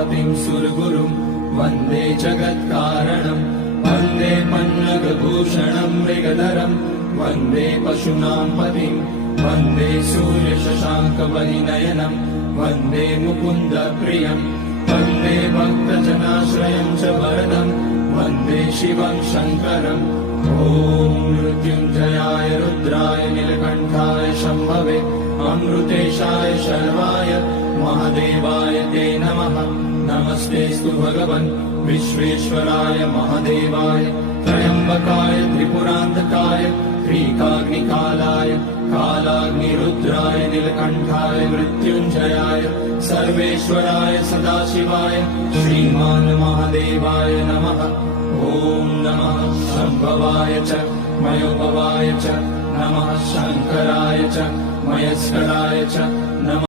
पतिं सुरगुरुं वन्दे जगत्कारणं वन्दे पन्नगभूषणं मृगधरं वन्दे पशूनां पतिं वन्दे सूर्यशशाङ्कवलिनयनं वन्दे मुकुन्दप्रियं वन्दे भक्तजनाश्रयं च वरदं वन्दे शिवं शङ्करम् ॐ मृत्युञ्जयाय रुद्राय नीलकण्ठाय शम्भवे अमृतेशाय शर्वाय महादेवाय ते नमः। नमस्तेऽस्तु भगवन् विश्वेश्वराय महादेवाय त्र्यम्बकाय त्रिपुरान्तकाय त्रिकाग्निकालाय कालाग्निरुद्राय नीलकण्ठाय मृत्युञ्जयाय सर्वेश्वराय सदाशिवाय श्रीमान् महादेवाय नमः। ॐ नमः शम्भवाय च मयोभवाय च नमः शङ्कराय च मयस्कराय च नमः।